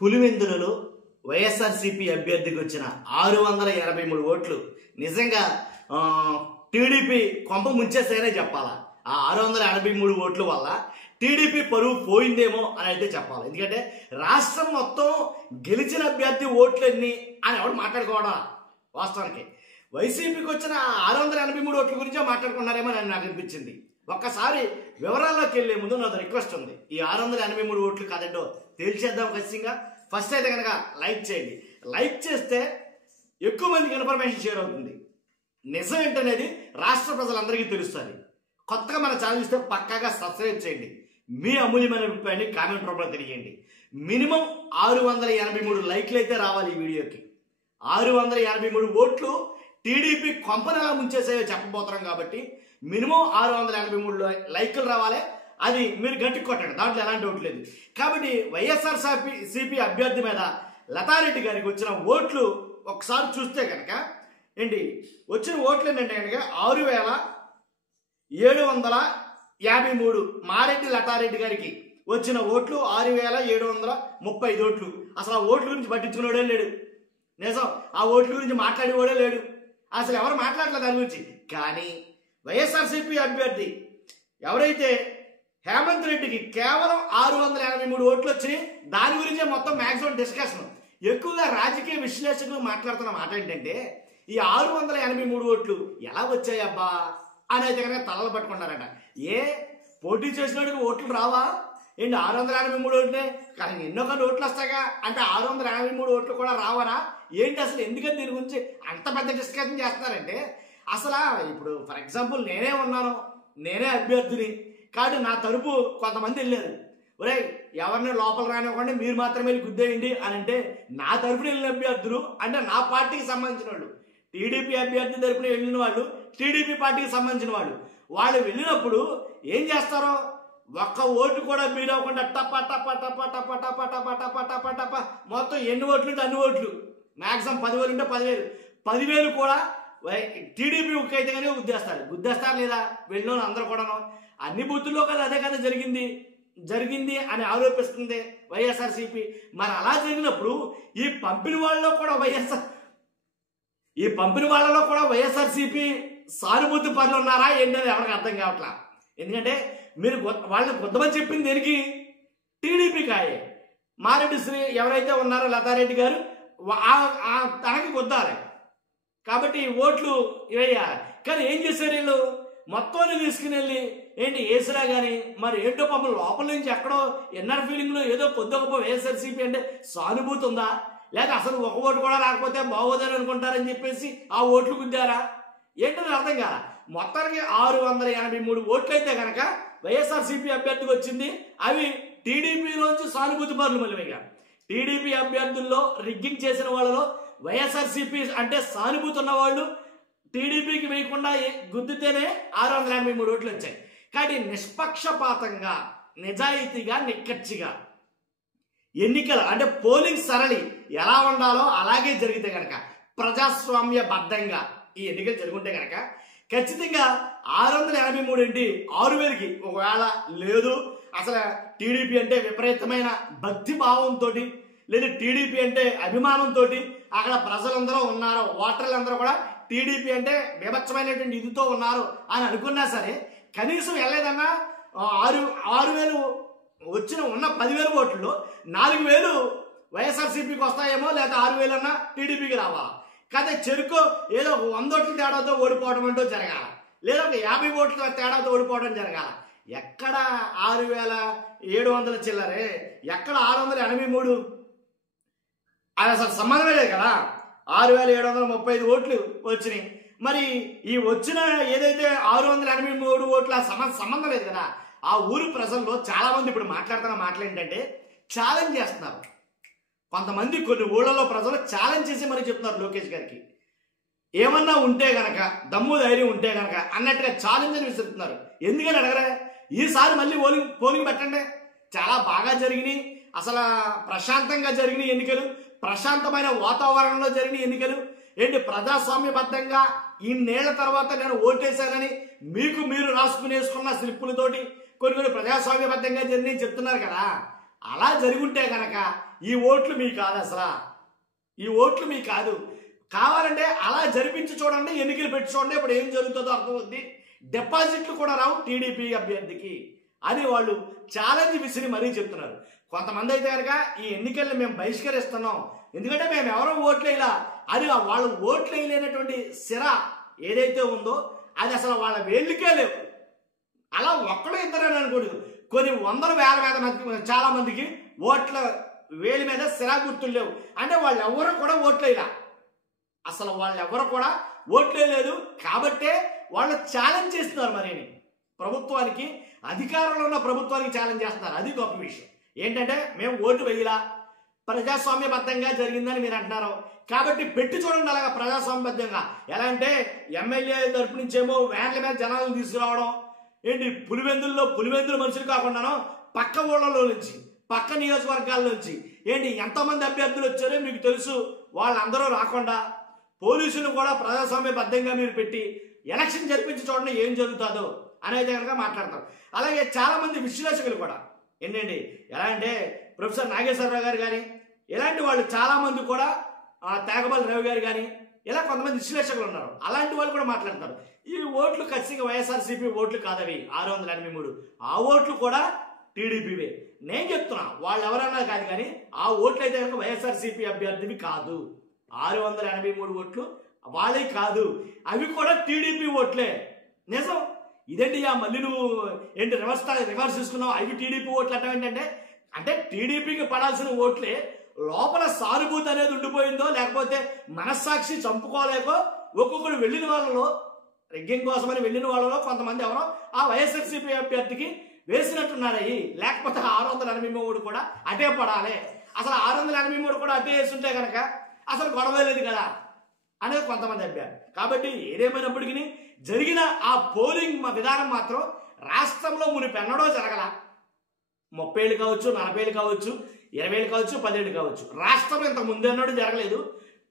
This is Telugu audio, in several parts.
పులివెందులలో వైఎస్ఆర్సీపీ అభ్యర్థికి వచ్చిన 683 ఓట్లు నిజంగా టీడీపీ కొంప ముంచేసాయనే చెప్పాలా. ఆ 683 ఓట్ల వల్ల టీడీపీ పరువు పోయిందేమో అని అయితే చెప్పాలి. ఎందుకంటే రాష్ట్రం మొత్తం గెలిచిన అభ్యర్థి ఓట్లన్నీ అని ఎవరు మాట్లాడుకోవడం వాస్తవానికి వైసీపీకి వచ్చిన 683 ఓట్ల గురించే మాట్లాడుకున్నారేమో అని నాకు అనిపించింది. ఒక్కసారి వివరాల్లోకి వెళ్లే ముందు నాది రిక్వెస్ట్ ఉంది. ఈ 683 ఓట్లు కాదంటో తేల్చేద్దాం ఖచ్చితంగా. ఫస్ట్ అయితే కనుక లైక్ చేయండి. లైక్ చేస్తే ఎక్కువ మందికి ఇన్ఫర్మేషన్ షేర్ అవుతుంది. నిజం ఏంటనేది రాష్ట్ర ప్రజలందరికీ తెలుస్తుంది. కొత్తగా మన ఛానల్ ఇస్తే పక్కాగా సబ్స్క్రైబ్ చేయండి. మీ అమూల్యమైన అభిప్రాయాన్ని కామెంట్ రూపంలో తెలియజేయండి. మినిమం 683 లైక్లు అయితే రావాలి ఈ వీడియోకి. 683 ఓట్లు టీడీపీ కొంపనలా ముంచేసాయో చెప్పబోతున్నాం కాబట్టి మినిమం 683 లైక్లు రావాలి. అది మీరు గట్టి కొట్టండి, దాంట్లో ఎలాంటి ఓట్లు లేదు. కాబట్టి వైఎస్ఆర్సీపీ అభ్యర్థి మీద లతారెడ్డి గారికి వచ్చిన ఓట్లు ఒకసారి చూస్తే కనుక వచ్చిన ఓట్లు ఏంటంటే కనుక 6753 మారెడ్డి లతారెడ్డి గారికి వచ్చిన ఓట్లు 6735 ఓట్లు. అసలు ఆ ఓట్ల గురించి పట్టించుకునేవాడే లేడు. నిజం, ఆ ఓట్ల గురించి మాట్లాడేవాడే లేడు. అసలు ఎవరు మాట్లాడలేదు దాని గురించి. కానీ వైఎస్ఆర్సీపీ అభ్యర్థి ఎవరైతే హేమంత్ రెడ్డికి కేవలం 683 ఓట్లు వచ్చినాయి. దాని గురించే మొత్తం మ్యాక్సిమం డిస్కషన్. ఎక్కువగా రాజకీయ విశ్లేషకులు మాట్లాడుతున్న మాట ఏంటంటే ఈ 683 ఓట్లు ఎలా వచ్చాయి అబ్బా అని అయితే కనుక తలలు పట్టుకున్నారట. పోటీ చేసినోడికి ఓట్లు రావా 683 ఓట్లే కానీ ఎన్నో కొన్ని ఓట్లు వస్తాయిగా అంటే 683 ఓట్లు కూడా రావరా అసలు ఎందుకని దీని గురించి అంత పెద్ద డిస్కషన్ చేస్తున్నారంటే అసలు ఇప్పుడు ఫర్ ఎగ్జాంపుల్ నేనే ఉన్నాను, నేనే అభ్యర్థిని. కాబట్టి నా తరపు కొంతమంది వెళ్ళారు, ఒరే ఎవరిని లోపల రానివ్వకుండా మీరు మాత్రమే వెళ్ళి గుద్దేయండి అని అంటే నా తరపున వెళ్ళిన అభ్యర్థులు అంటే నా పార్టీకి సంబంధించిన వాళ్ళు, టీడీపీ అభ్యర్థి తరపున వెళ్ళిన వాళ్ళు, టీడీపీ పార్టీకి సంబంధించిన వాళ్ళు వెళ్ళినప్పుడు ఏం చేస్తారో ఒక్క ఓటు కూడా మీరు అవ్వకుండా టప టప టప టప టప టప టప టప టప మొత్తం ఎన్ని ఓట్లు ఉంటే అన్ని ఓట్లు మ్యాక్సిమం 10,000 ఉంటే 10,000 కూడా టీడీపీ అయితే కానీ గుద్దేస్తారు లేదా వెళ్ళిన అందరూ కూడాను అన్ని బూతుల్లో కదా అదే కదా జరిగింది అని ఆరోపిస్తుంది వైఎస్ఆర్సీపీ. మరి అలా జరిగినప్పుడు ఈ పంపిణీ వాళ్ళలో కూడా వైఎస్ఆర్సీపీ సానుభూతి పనులు ఉన్నారా ఏంటని ఎవరికి అర్థం కావట్లా. ఎందుకంటే మీరు వాళ్ళని గుద్దమని చెప్పింది దేనికి? టీడీపీ కాయే. మారెడ్డి శ్రీ ఎవరైతే ఉన్నారో లతారెడ్డి గారు తనకి గుద్దాలి కాబట్టి ఓట్లు వేయాలి. కానీ ఏం చేశారు వీళ్ళు? మొత్తాన్ని తీసుకుని వెళ్ళి ఏసురా కానీ మరి ఏంటో పాపం లోపల నుంచి ఎక్కడో ఎన్ఆర్ ఫీలింగ్లో ఏదో కొద్దిగా వైఎస్ఆర్సీపీ అంటే సానుభూతి ఉందా లేక అసలు ఒక ఓటు కూడా రాకపోతే బాగోదని అనుకుంటారని చెప్పేసి ఆ ఓట్లు గుద్దారా ఏంటని అర్థం కాదా. మొత్తానికి 683 ఓట్లు అయితే కనుక వైఎస్ఆర్సీపీ అభ్యర్థికి వచ్చింది. అవి టీడీపీలోంచి సానుభూతి పనులు మళ్ళీగా టీడీపీ అభ్యర్థుల్లో రిగ్గింగ్ చేసిన వాళ్ళలో వైఎస్ఆర్సీపీ అంటే సానుభూతి ఉన్న వాళ్ళు టీడీపీకి వేయకుండా గుద్దితేనే 683 ఓట్లు వచ్చాయి. కానీ నిష్పక్షపాతంగా నిజాయితీగా నిక్కచ్చిగా ఎన్నికలు అంటే పోలింగ్ సరళి ఎలా ఉండాలో అలాగే జరిగితే కనుక ప్రజాస్వామ్యబద్ధంగా ఈ ఎన్నికలు జరుగుంటే కనుక ఖచ్చితంగా 683 6,000కి ఒకవేళ లేదు అసలు టీడీపీ అంటే విపరీతమైన భక్తి భావంతో లేదా టీడీపీ అంటే అభిమానంతో అక్కడ ప్రజలందరూ ఉన్నారు, ఓటర్లందరూ కూడా టీడీపీ అంటే విభత్సమైనటువంటి ఇదితో ఉన్నారు అని అనుకున్నా సరే కనీసం వెళ్ళలేదన్నా 6,000 ఉన్న 10,000 ఓట్లలో 4,000 వైఎస్ఆర్సీపీకి వస్తాయేమో లేదా 6,000 అన్నా టీడీపీకి రావాలా. కానీ చెరుకు ఏదో 100 ఓట్ల తేడాతో ఓడిపోవడం అంటూ జరగాల లేదా 50 ఓట్ల తేడాతో ఓడిపోవడం జరగాల. ఎక్కడ 6,700 చిల్లరే ఎక్కడ 683 అది అసలు సంబంధమే లేదు కదా. 6,735 ఓట్లు వచ్చినాయి. మరి ఈ వచ్చిన ఏదైతే 683 ఓట్ల సంబంధం లేదు కదా. ఆ ఊరు ప్రజల్లో చాలా మంది ఇప్పుడు మాట్లాడుతున్న మాటలు ఏంటంటే ఛాలెంజ్ చేస్తున్నారు. కొంతమంది కొన్ని ఊళ్ళలో ప్రజలు ఛాలెంజ్ చేసి మరి చెప్తున్నారు లోకేష్ గారికి ఏమన్నా ఉంటే గనక దమ్ము ధైర్యం ఉంటే గనక అన్నట్టుగా ఛాలెంజ్ అని విసురుతున్నారు. ఎందుకని అడగరా ఈసారి మళ్ళీ పోలింగ్ పెట్టండి. చాలా బాగా జరిగినాయి, అసలు ప్రశాంతంగా జరిగినాయి ఎన్నికలు, ప్రశాంతమైన వాతావరణంలో జరిగిన ఎన్నికలు ప్రజాస్వామ్యబద్ధంగా ఇన్నేళ్ల తర్వాత నేను ఓటేశానని మీరు రాసుకునేసుకున్న స్లిప్పులతోటి కొన్ని ప్రజాస్వామ్యబద్ధంగా జరిగినాయి చెప్తున్నారు కదా. అలా జరుగుంటే కనుక ఈ ఓట్లు మీ కాదు, అసలు ఈ ఓట్లు మీ కాదు. కావాలంటే అలా జరిపించి చూడండి, ఎన్నికలు పెట్టి చూడండి, ఇప్పుడు ఏం జరుగుతుందో అర్థమవుద్ది. డిపాజిట్లు కూడా రావు టీడీపీ అభ్యర్థికి అని వాళ్ళు ఛాలెంజ్ విసిరి మరీ చెప్తున్నారు. కొంతమంది అయితే కనుక ఈ ఎన్నికల్ని మేము బహిష్కరిస్తున్నాం, ఎందుకంటే మేము ఎవరో ఓట్లేలా అది వాళ్ళు ఓట్లు వేయలేనటువంటి సిర ఏదైతే ఉందో అది అసలు వాళ్ళ వేళ్ళకే లేవు. అలా ఒక్కడో ఇద్దరని అనుకోలేదు, కొన్ని వందల వేల మంది చాలా మందికి ఓట్ల వేలి మీద సిరా గుర్తులు లేవు. అంటే వాళ్ళు ఎవరు కూడా ఓట్లేలా, అసలు వాళ్ళు ఎవరు కూడా ఓట్లేదు. కాబట్టే వాళ్ళు ఛాలెంజ్ చేస్తున్నారు మరి ప్రభుత్వానికి, అధికారంలో ఉన్న ప్రభుత్వానికి ఛాలెంజ్ చేస్తున్నారు. అది గొప్ప విషయం. ఏంటంటే మేము ఓటు వేయలా, ప్రజాస్వామ్యబద్ధంగా జరిగిందని మీరు అంటున్నారు కాబట్టి పెట్టి చూడండి అలాగా ప్రజాస్వామ్యబద్ధంగా. ఎలా అంటే ఎమ్మెల్యే తరపు నుంచేమో వ్యాన్ల మీద జనాలను తీసుకురావడం, ఏంటి పులివెందుల మనుషులు కాకుండానో పక్క ఊళ్ళలో నుంచి పక్క నియోజకవర్గాల నుంచి ఏంటి ఎంతమంది అభ్యర్థులు వచ్చారో మీకు తెలుసు, వాళ్ళందరూ రాకుండా పోలీసులు కూడా ప్రజాస్వామ్యబద్ధంగా మీరు పెట్టి ఎలక్షన్ జరిపించి చూడండి ఏం జరుగుతుందో అనేది కనుక మాట్లాడతారు. అలాగే చాలా మంది విశ్లేషకులు కూడా ఏంటండి ఎలా అంటే ప్రొఫెసర్ నాగేశ్వరరావు గారు కానీ ఇలాంటి వాళ్ళు చాలా మంది కూడా, తేగబల్ రవి గారు కానీ ఇలా కొంతమంది విశ్లేషకులు ఉన్నారు. అలాంటి వాళ్ళు కూడా మాట్లాడతారు ఈ ఓట్లు ఖచ్చితంగా వైఎస్ఆర్సీపీ ఓట్లు కాదవి 683, ఆ ఓట్లు కూడా టీడీపీవే. నేను చెప్తున్నా వాళ్ళు ఎవరన్నా కాదు కానీ ఆ ఓట్లు అయితే కనుక వైఎస్ఆర్సీపీ అభ్యర్థివి కాదు. 683 ఓట్లు వాళ్ళే కాదు, అవి కూడా టీడీపీ ఓట్లే. నిజం ఇదేంటి మళ్ళీ నువ్వు ఏంటి రివర్స్ తీసుకున్నావు, అవి టీడీపీ ఓట్లు అంటే ఏంటంటే అంటే టీడీపీకి పడాల్సిన ఓట్లే లోపల సానుభూతి అనేది ఉండిపోయిందో లేకపోతే మనస్సాక్షి చంపుకోలేకో ఒక్కొక్కరు వెళ్ళిన వాళ్ళలో రిగ్గింగ్ కోసమని వెళ్ళిన వాళ్ళలో కొంతమంది ఎవరో ఆ వైఎస్ఆర్సీపీ అభ్యర్థికి వేసినట్టున్నారయ్యి. లేకపోతే 683 కూడా అటే పడాలి. అసలు 683 కూడా అటే వేస్తుంటే కనుక అసలు గొడవ లేదు కదా అనేది కొంతమంది అభ్యర్థి. కాబట్టి ఏదేమైనప్పటికీ జరిగిన ఆ పోలింగ్ విధానం మాత్రం రాష్ట్రంలో మునిపెన్నడో జరగల. 30 ఏళ్ళు కావచ్చు, 40 ఏళ్ళు కావచ్చు, 20 ఏళ్ళు కావచ్చు, 10 ఏళ్ళు కావచ్చు, రాష్ట్రం ఇంత ముందెన్నడూ జరగలేదు,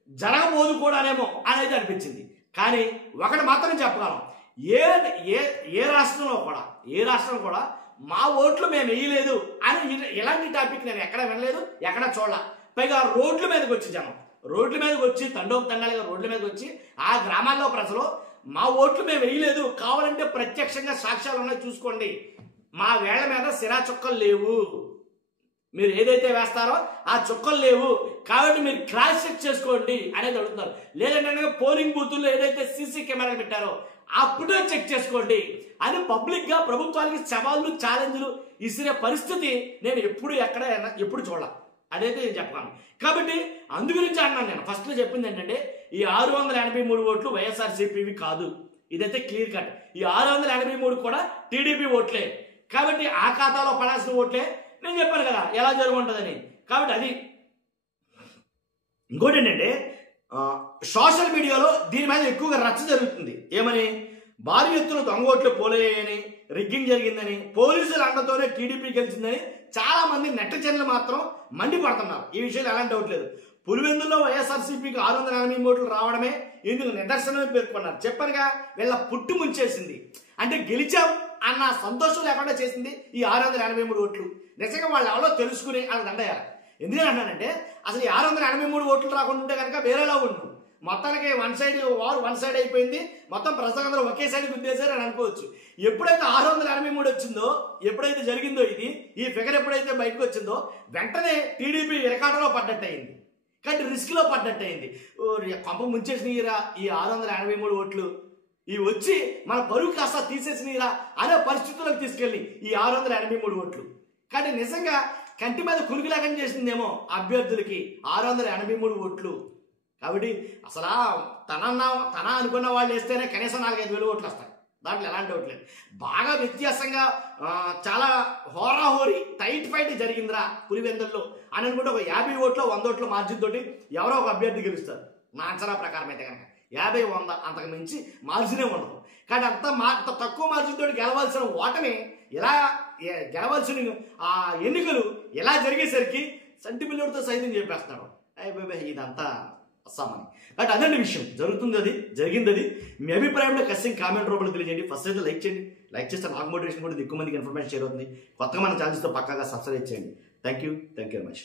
జరగబోదు కూడానేమో అనేది అనిపించింది. కానీ ఒకటి మాత్రం చెప్పగలం, ఏ రాష్ట్రం కూడా మా ఓట్లు మేము వేయలేదు అని ఇలాంటి టాపిక్ నేను ఎక్కడ వినలేదు, ఎక్కడ చూడాల. పైగా రోడ్ల మీదకి వచ్చి తండోపతండాలుగా రోడ్ల మీదకి వచ్చి ఆ గ్రామాల్లో ప్రజలు మా ఓట్లు మేము వేయలేదు, కావాలంటే ప్రత్యక్షంగా సాక్ష్యాలు ఉన్నాయి చూసుకోండి, మా వేళ్ల మీద సిరా చుక్కలు లేవు, మీరు ఏదైతే వేస్తారో ఆ చుక్కలు లేవు కాబట్టి మీరు క్రాస్ చెక్ చేసుకోండి అనేది అడుగుతున్నారు. లేదంటే పోలింగ్ బూతుల్లో ఏదైతే సీసీ కెమెరాలు పెట్టారో అప్పుడే చెక్ చేసుకోండి అని పబ్లిక్ గా ప్రభుత్వానికి సవాళ్ళు ఛాలెంజ్లు ఇసిరే పరిస్థితి నేను ఎప్పుడు చూడాలి అదైతే నేను చెప్పాను. కాబట్టి అందు గురించి అన్నాను. నేను ఫస్ట్ లో చెప్పింది ఏంటంటే ఈ 683 ఓట్లు వైఎస్ఆర్సీపీవి కాదు, ఇదైతే క్లియర్ కట్. ఈ 683 కూడా టీడీపీ ఓట్లే. కాబట్టి ఆ ఖాతాలో పడాల్సిన ఓట్లే. నేను చెప్పాను కదా ఎలా జరుగుంటుందని. కాబట్టి అది ఇంకోటి ఏంటంటే సోషల్ మీడియాలో దీని మీద ఎక్కువగా రచ్చ జరుగుతుంది. ఏమని భారీ ఎత్తున దొంగ ఓట్లు పోలయ్యాయని, రిగ్గింగ్ జరిగిందని, పోలీసుల అండతోనే టీడీపీ గెలిచిందని చాలా మంది నెట్టచెన్లు మాత్రం మండిపడుతున్నారు. ఈ విషయంలో ఎలాంటి డౌట్ లేదు. పులివెందుల్లో వైఎస్ఆర్సీపీకి 683 ఓట్లు రావడమే ఇందుకు నిదర్శనమే పేర్కొన్నారు. చెప్పనుగా వీళ్ళ పుట్టు ముంచేసింది. అంటే గెలిచాం అన్న సంతోషం లేకుండా చేసింది ఈ 683 ఓట్లు. నిజంగా వాళ్ళు ఎవరో తెలుసుకుని వాళ్ళకి దండయాలి. ఎందుకని అన్నానంటే అసలు ఈ 683 ఓట్లు రాకుండా ఉంటే కనుక వేరేలా ఉండు. మొత్తానికి వన్ సైడ్ అయిపోయింది, మొత్తం ప్రజలందరూ ఒకే సైడ్ గుద్దేశారు అని అనుకోవచ్చు. ఎప్పుడైతే 683 వచ్చిందో, ఎప్పుడైతే జరిగిందో ఈ ఫిగర్ ఎప్పుడైతే బయటకు వచ్చిందో వెంటనే టీడీపీ ఇరకాటలో పడ్డట్టు అయింది, కాబట్టి రిస్క్ లో పడ్డట్టు అయింది. కొంప ముంచేసినీరా ఈ 683 ఓట్లు, ఇవి వచ్చి మన బరువు కాస్త తీసేసినీరా అనే పరిస్థితులకు తీసుకెళ్ళి ఈ 683 ఓట్లు. కానీ నిజంగా కంటి మీద కురుగు లేకుండా చేసిందేమో అభ్యర్థులకి 683 ఓట్లు. కాబట్టి అసలు తన అనుకున్న వాళ్ళు వేస్తేనే కనీసం 4-5 ఓట్లు వస్తాయి. దాంట్లో ఎలాంటి ఓట్లు లేదు. బాగా వ్యత్యాసంగా చాలా హోరాహోరీ టైట్ ఫైట్ జరిగిందిరా పులివెందుల్లో అని అనుకుంటే ఒక 50 ఓట్లు 100 ఓట్ల మార్జిన్ తోటి ఎవరో ఒక అభ్యర్థి గెలుస్తారు. నా అంచనా ప్రకారం అయితే కనుక 50-100 అంతకు మించి మార్జినే ఉండదు. కానీ అంత తక్కువ మార్జిన్ తోటి గెలవాల్సిన ఓటమి ఇలా గెలవాల్సిన ఆ ఎన్నికలు ఎలా జరిగేసరికి సెంటిమిల్లర్తో సైతం చెప్పేస్తున్నాడు. ఇదంతా అస్సామని. బట్ అదండి విషయం. జరిగింది అది. మీ అభిప్రాయంలో ఖచ్చితంగా కామెంట్ రూపంలో తెలియజేయండి. ఫస్ట్ అయితే లైక్ చేయండి. లైక్ చేస్తే నాకు మోటివేషన్ కూడా ఎక్కువ మందికి ఇన్ఫర్మేషన్ షేర్ అవుతుంది. కొత్తగా మన ఛానల్స్తో పక్కాగా సబ్స్క్రైబ్ చేయండి. Thank you very much.